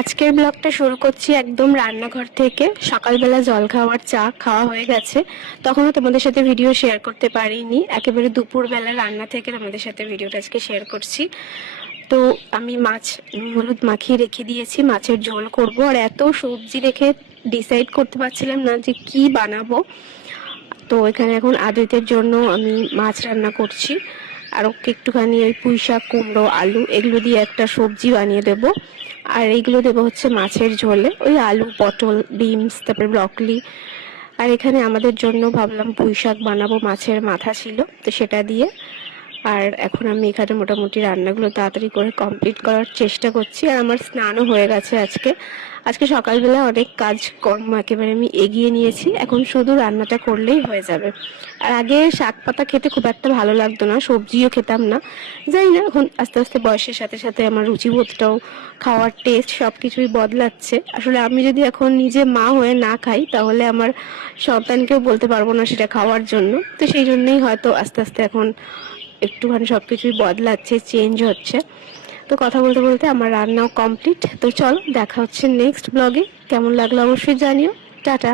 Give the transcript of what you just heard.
আজকের ব্লগটা শুরু করছি একদম রান্নাঘর থেকে। সকালবেলা জল খাওয়ার চা খাওয়া হয়ে গেছে, তখনও তোমাদের সাথে ভিডিও শেয়ার করতে পারিনি। একেবারে দুপুরবেলা রান্না থেকে তোমাদের সাথে ভিডিওটা আজকে শেয়ার করছি। তো আমি মাছ হলুদ মাখিয়ে রেখে দিয়েছি, মাছের ঝোল করব। আর এত সবজি রেখে ডিসাইড করতে পারছিলাম না যে কি বানাবো। তো এখানে এখন আদিত্যের জন্য আমি মাছ রান্না করছি, আর ওকে একটুখানি ওই পুঁই শাক, কুমড়ো, আলু এগুলো দিয়ে একটা সবজি বানিয়ে দেবো। আর এইগুলো দেবো হচ্ছে মাছের ঝোলে, ওই আলু, পটল, বিনস, তারপরে ব্রকলি। আর এখানে আমাদের জন্য ভাবলাম পুঁই শাক বানাবো, মাছের মাথা ছিল তো সেটা দিয়ে। আর এখন আমি এখানে মোটামুটি রান্নাগুলো তাড়াতাড়ি করে কমপ্লিট করার চেষ্টা করছি। আর আমার স্নানও হয়ে গেছে আজকে সকালবেলা অনেক কাজকর্ম একেবারে আমি এগিয়ে নিয়েছি, এখন শুধু রান্নাটা করলেই হয়ে যাবে। আর আগে শাক পাতা খেতে খুব একটা ভালো লাগতো না, সবজিও খেতাম না। জানি না, এখন আস্তে আস্তে বয়সের সাথে সাথে আমার রুচিবোধটাও, খাওয়ার টেস্ট সব কিছুই বদলাচ্ছে। আসলে আমি যদি এখন নিজে মা হয়ে না খাই, তাহলে আমার সন্তানকেও বলতে পারবো না সেটা খাওয়ার জন্য। তো সেই জন্যই হয়তো আস্তে আস্তে এখন একটুখানি সবকিছুই বদলাচ্ছে, চেঞ্জ হচ্ছে। তো কথা বলতে বলতে আমার রান্নাও কমপ্লিট। তো চলো, দেখা হচ্ছে নেক্সট ব্লগে। কেমন লাগলো অবশ্যই জানিও। টাটা।